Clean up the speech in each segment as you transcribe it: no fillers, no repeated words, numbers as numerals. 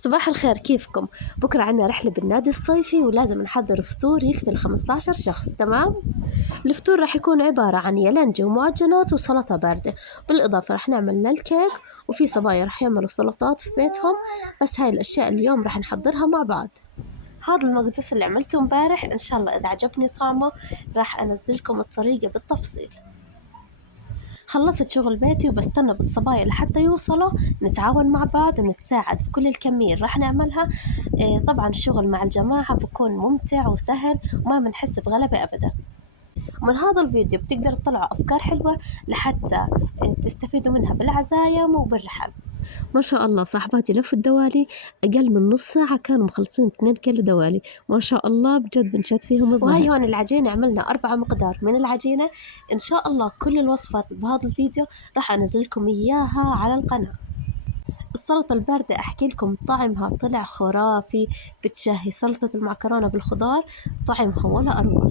صباح الخير، كيفكم؟ بكرة عنا رحلة بالنادي الصيفي ولازم نحضر فطور يكفي 15 شخص. تمام؟ الفطور راح يكون عبارة عن يلنجة ومعجنات وسلطة باردة، بالإضافة راح نعمل لنا الكيك، وفي صبايا راح يعملوا سلطات في بيتهم. بس هاي الأشياء اليوم راح نحضرها مع بعض. هذا المقدس اللي عملته امبارح، إن شاء الله إذا عجبني طعمه راح أنزلكم الطريقة بالتفصيل. خلصت شغل بيتي وبستنى بالصبايا لحتى يوصلوا، نتعاون مع بعض ونتساعد بكل الكمية اللي راح نعملها. طبعا الشغل مع الجماعة بكون ممتع وسهل وما بنحس بغلبة أبدا. ومن هذا الفيديو بتقدروا تطلعوا أفكار حلوة لحتى تستفيدوا منها بالعزايم وبالرحل. ما شاء الله صاحباتي لفوا الدوالي أقل من نص ساعة كانوا مخلصين 2 كيلو دوالي، ما شاء الله بجد بنشد فيهم الظهر. وهي هون العجينة، عملنا 4 مقدار من العجينة. إن شاء الله كل الوصفات بهذا الفيديو راح أنزل لكم إياها على القناة. السلطة الباردة أحكي لكم طعمها طلع خرافي، بتشهي سلطة المعكرونة بالخضار، طعمها ولا أروع.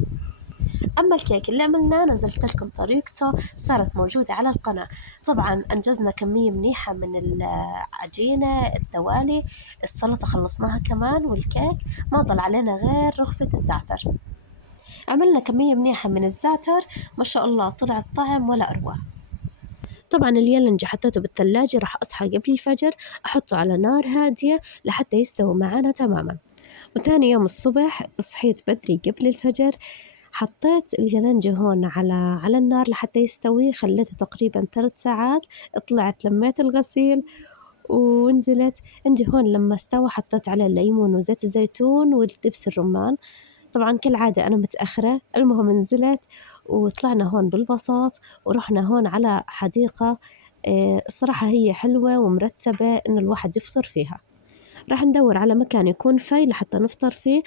أما الكيك اللي عملناه نزلت لكم طريقته، صارت موجودة على القناة. طبعا أنجزنا كمية منيحة من العجينة، الدوالي، السلطة خلصناها كمان، والكيك ما ضل علينا غير رغفة الزعتر. عملنا كمية منيحة من الزعتر، ما شاء الله طلع الطعم ولا أروع. طبعا اليلنج حطيته بالثلاجة، راح أصحى قبل الفجر أحطه على نار هادية لحتى يستوي معنا تماما. وثاني يوم الصبح صحيت بدري قبل الفجر، حطيت اليلنجة هون على النار لحتى يستوي، خليته تقريبا 3 ساعات. طلعت لميت الغسيل ونزلت عندي هون. لما استوى حطيت عليه الليمون وزيت الزيتون والدبس الرمان. طبعا كالعادة أنا متأخرة، المهم نزلت وطلعنا هون بالبساط ورحنا هون على حديقة. الصراحة هي حلوة ومرتبة إن الواحد يفطر فيها. راح ندور على مكان يكون في لحتى نفطر فيه.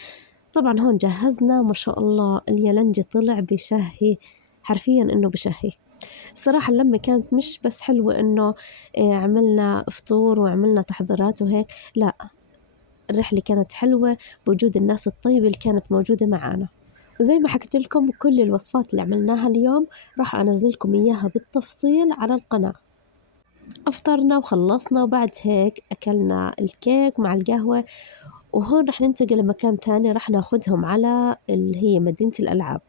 طبعا هون جهزنا، ما شاء الله اليلنجة طلع بشهي، حرفيا إنه بشهي. الصراحة اللمة كانت مش بس حلوة إنه عملنا فطور وعملنا تحضيرات وهيك، لا، الرحلة كانت حلوة بوجود الناس الطيبة اللي كانت موجودة معانا. وزي ما حكيت لكم كل الوصفات اللي عملناها اليوم راح أنزلكم إياها بالتفصيل على القناة. أفطرنا وخلصنا، وبعد هيك أكلنا الكيك مع القهوة. وهون رح ننتقل لمكان ثاني، رح ناخدهم على اللي هي مدينة الألعاب.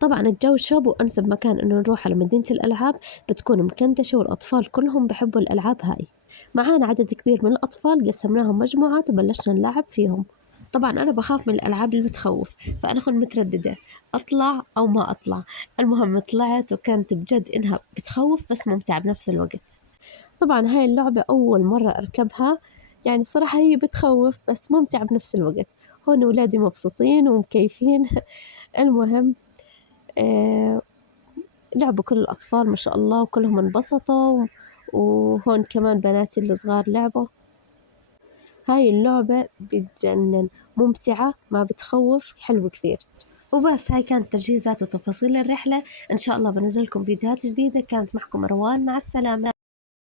طبعا الجو شوب وأنسب مكان إنه نروح على مدينة الألعاب، بتكون مكندشة والأطفال كلهم بحبوا الألعاب هاي. معانا عدد كبير من الأطفال، قسمناهم مجموعات وبلشنا نلعب فيهم. طبعا أنا بخاف من الألعاب اللي بتخوف، فأنا هون مترددة أطلع أو ما أطلع. المهم طلعت وكانت بجد إنها بتخوف بس ممتعة بنفس الوقت. طبعا هاي اللعبة أول مرة أركبها، يعني صراحة هي بتخوف بس ممتعة بنفس الوقت. هون ولادي مبسوطين ومكيفين. المهم لعبوا كل الأطفال ما شاء الله وكلهم انبسطوا. وهون كمان بناتي الصغار لعبوا. هاي اللعبة بتجنن، ممتعة ما بتخوف، حلوة كثير. وبس هاي كانت تجهيزات وتفاصيل الرحلة. إن شاء الله بنزلكم فيديوهات جديدة. كانت معكم روان، مع السلامة.